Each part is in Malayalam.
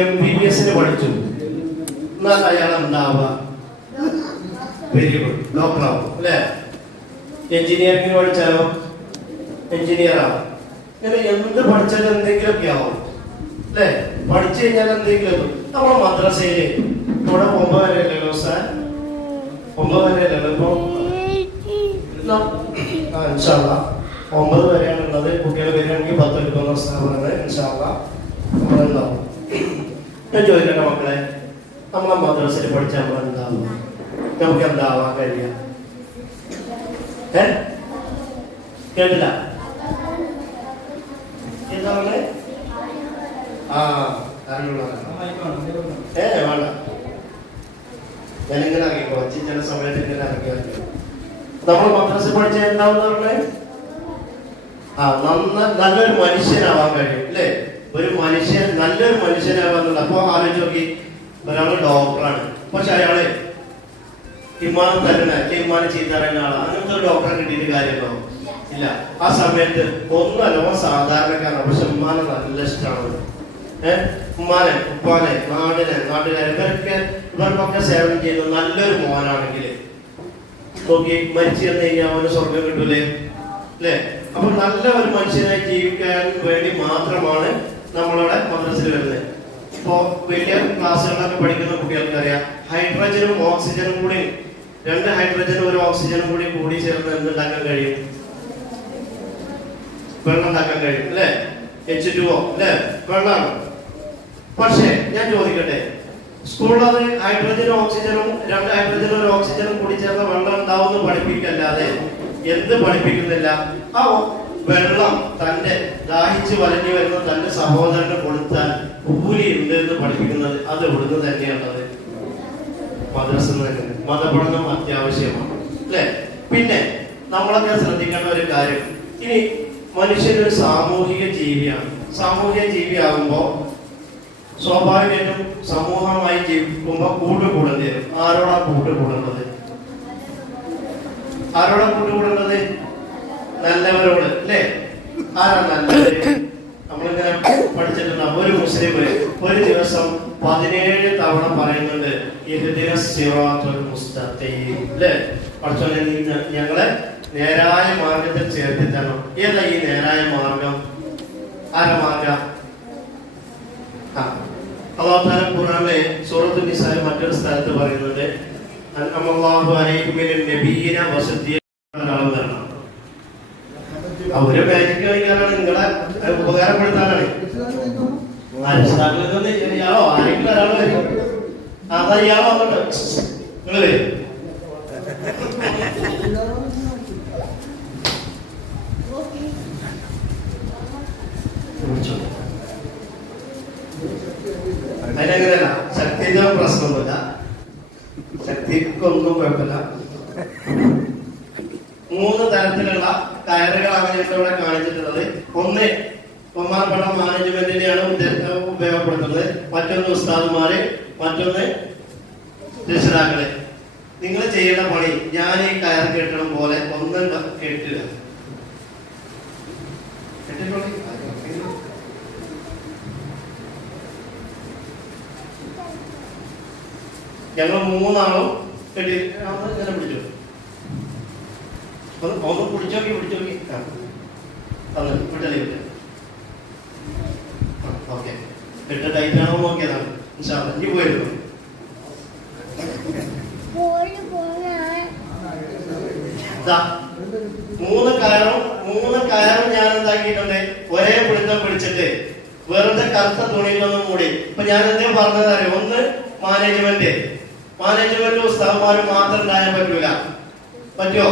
എം ബി ബി എസിന് പഠിച്ചു. എന്നാൽ അയാൾ എന്താവുക വെരി ഗുഡ് ഡോക്ടർ ആവും അല്ലേ? എഞ്ചിനീയറിംഗിന് പഠിച്ചാലോ? എഞ്ചിനീയർ ആവും ഇങ്ങനെ എന്ത് പഠിച്ചാലും എന്തെങ്കിലുമൊക്കെ ആവും. അല്ലേ? പഠിച്ചു കഴിഞ്ഞാൽ എന്തെങ്കിലും നമ്മുടെ മദ്രസയിൽ ഇവിടെ ഒമ്പത് വരെ അല്ലല്ലോ സാർ ഒമ്പത് വരെ അല്ലല്ലോ ഇപ്പൊ. ഒമ്പത് വരെയാണ് ഉള്ളത്. കുട്ടികൾ വരികയാണെങ്കിൽ പത്ത് എടുക്കുന്ന സ്ഥാപനങ്ങൾ ഇൻഷാല്ല നമ്മളുണ്ടാവും ഞാൻ ചോദിക്കട്ടെ മക്കളെ? നമ്മളെ മദ്രസയിൽ പഠിച്ച നമ്മൾ എന്താവും നമുക്ക് എന്താവാൻ കഴിയുക കേട്ടില്ല ഞാനിങ്ങനെ അറിയിക്കോ ചില സമയത്ത് ഇങ്ങനെ അറിയിക്കാൻ നമ്മൾ മദ്രസ പഠിച്ച പറഞ്ഞേ ആ നന്ന നല്ലൊരു മനുഷ്യനാവാൻ കഴിയും അല്ലേ? ഒരു മനുഷ്യൻ നല്ലൊരു മനുഷ്യനാവാന്നുള്ള അപ്പൊ ആലോചിച്ച് നോക്കി ഒരാൾ ഡോക്ടറാണ്. പക്ഷെ അയാൾ ഇമ്മാനം തന്നെ ഇമ്മാനം ചെയ്ത് തരുന്ന ആളാണ് അങ്ങനത്തെ ഒരു ഡോക്ടറെ കിട്ടിയിട്ട് കാര്യമുണ്ടോ? ഇല്ല. ആ സമയത്ത് ഒന്നല്ല സാധാരണക്കാരാണ് പക്ഷെ ഉമ്മാനെ നല്ല ഇഷ്ടമാണ് ഏഹ് ഉമ്മാനെ ഉപ്പാനെ നാടിനെ നാട്ടുകാരെ ഇവരൊക്കെ ഇവർക്കൊക്കെ സേവനം ചെയ്യുന്ന നല്ലൊരു മോനാണെങ്കിൽ നോക്കി മരിച്ചു തന്നു കഴിഞ്ഞാൽ അവന് സ്വർഗം കിട്ടൂലേ? അല്ലേ? അപ്പൊ നല്ല ഒരു മനുഷ്യനായി ജീവിക്കാൻ വേണ്ടി മാത്രമാണ് നമ്മളുടെ മദ്രസിൽ വരുന്നത്. ഇപ്പോ വലിയ ക്ലാസ്സുകളിലൊക്കെ പഠിക്കുന്ന കുട്ടികൾക്ക് അറിയാം. ഹൈഡ്രജനും ഓക്സിജനും കൂടി രണ്ട് ഹൈഡ്രജനും ഒരു ഓക്സിജനും കൂടി കൂടി ചേർന്ന് എന്തുണ്ടാക്കാൻ കഴിയും? വെള്ളം ഉണ്ടാക്കാൻ കഴിയും അല്ലേ? എച്ച് ടു അല്ലേ? വെള്ളമാണ്. പക്ഷേ ഞാൻ ചോദിക്കട്ടെ സ്കൂളിൽ ഹൈഡ്രജനും ഓക്സിജനും രണ്ട് ഹൈഡ്രജനും ഒരു ഓക്സിജനും കൂടി ചേർന്ന വെള്ളം ഉണ്ടാവുമെന്ന് പഠിപ്പിക്കല്ലാതെ എന്ത് പഠിപ്പിക്കുന്നില്ല? ആ വെള്ളം തന്റെ ദാഹിച്ച് വലഞ്ഞു വരുന്ന തന്റെ സഹോദരന് കൊടുത്താൽ കൂലി ഉണ്ട് എന്ന് പഠിപ്പിക്കുന്നത് അത് ഇവിടുന്ന് തന്നെയാണത് മദ്രസ മതപഠനം അത്യാവശ്യമാണ്. അല്ലെ? പിന്നെ നമ്മളൊക്കെ ശ്രദ്ധിക്കേണ്ട ഒരു കാര്യം. ഇനി മനുഷ്യനൊരു സാമൂഹിക ജീവിയാണ്. സാമൂഹിക ജീവിയാകുമ്പോൾ സ്വാഭാവികമായിട്ടും സമൂഹമായി ജീവിക്കുമ്പോൾ കൂട്ടുകൂടേണ്ടി വരും. ആരോടാ കൂട്ടുകൂടേണ്ടത്? ആരോടാ കൂട്ടുകൂടേണ്ടത്? നല്ലവരോട് അല്ലേ? ആരാ നല്ലവര്? നമ്മളിങ്ങനെ പഠിച്ചിട്ടുണ്ടാവും ഒരു മുസ്ലിം ഒരു ദിവസം പതിനേഴ് തവണ പറയുന്നുണ്ട് അല്ലേ? പഠിച്ചോനെ ഞങ്ങളെ നേരായ മാർഗത്തിൽ ചേർത്തി തരണം ഏതാ ഈ നേരായ മാർഗം? ആരാ മാർഗം? ആ അള്ളാഹു താല ഖുർആനിലെ സൂറത്തുൽ നിസായിൽ മറ്റൊരു സ്ഥലത്ത് പറയുന്നുണ്ട് ഉപകാരപ്പെടുത്താനാണ്. ഇയാളോ ആരെങ്കിലും ഒരാളോ വരും അതാ ഇയാളോ വരും. വിളിച്ചോ. അതിനങ്ങനെയല്ല ശക്തിന്റെ പ്രശ്നമൊന്നുമില്ല. ശക്തിക്കൊന്നും കുഴപ്പമില്ല. മൂന്ന് തരത്തിലുള്ള കയറുകളാണ് ഞങ്ങൾ ഇവിടെ കാണിച്ചിട്ടുള്ളത്. ഒന്ന് ഒന്നാംപട മാനേജ്മെന്റിനെയാണ് ഉദ്ദേ- ഉപയോഗപ്പെടുത്തുന്നത്. മറ്റൊന്ന് ഉസ്താദുമാരെ മറ്റൊന്ന് രക്ഷിതാക്കളെ. നിങ്ങൾ ചെയ്യേണ്ട പണി ഞാൻ ഈ കയർ കെട്ടണം പോലെ ഒന്ന് കെട്ടുക ഞങ്ങൾ മൂന്നാളും കെട്ടി ഇങ്ങനെ പിടിച്ചു. ഒന്ന് പിടിച്ചോക്കി പിടിച്ചോക്കി. ആ. വിട്ടല്ലേ വിട്ട. ഓക്കെ. എട്ട് ടൈറ്റ് ആണോ നോക്കിയതാണ്. ഇനി പോയിരുന്നു. മൂന്ന് കയറും മൂന്ന് കയറും ഞാൻ എന്താക്കിയിട്ടുണ്ട്? ഒരേ പിടുത്തം പിടിച്ചിട്ട് വെറുതെ കറുത്ത തുണിയിലൊന്നും മൂടി. ഇപ്പൊ ഞാൻ എന്തേ പറഞ്ഞതറിയോ ഒന്ന് മാനേജ്മെന്റ് മാനേജ്മെന്റ് ഉസ്താവന്മാരും മാത്രം ഉണ്ടായാൽ പറ്റൂല. പറ്റുമോ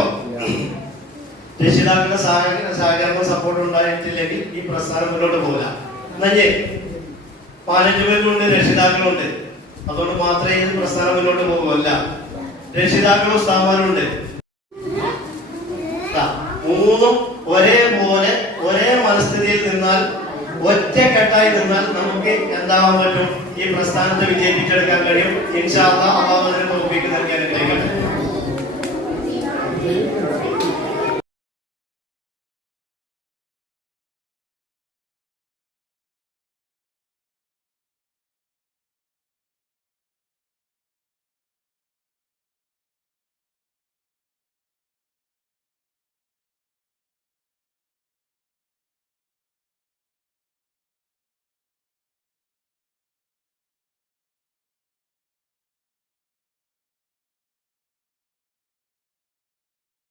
രക്ഷിതാക്കളുടെ സഹകരണ സഹകരണ സപ്പോർട്ട് ഉണ്ടായിട്ടില്ലെങ്കിൽ ഈ പ്രസ്ഥാനം മുന്നോട്ട് പോകില്ല നഞ്ഞ് മാനേജ്മെന്റുണ്ട് രക്ഷിതാക്കളുണ്ട്. അതുകൊണ്ട് മാത്രമേ ഇത് പ്രസ്ഥാനം മുന്നോട്ട് പോകുമല്ല രക്ഷിതാക്കളും സ്ഥാപനമുണ്ട് മൂന്നും ഒരേപോലെ ഒരേ മനസ്ഥിതിയിൽ നിന്നാൽ ഒറ്റക്കെട്ടായി നിന്നാൽ നമുക്ക് എന്താവാൻ പറ്റും? ഈ പ്രസ്ഥാനത്തെ വിജയിപ്പിച്ചെടുക്കാൻ കഴിയും. ഇൻഷാള്ള അള്ളാഹു അതിനെ നൽകിയാൽ അനുഗ്രഹിക്കട്ടെ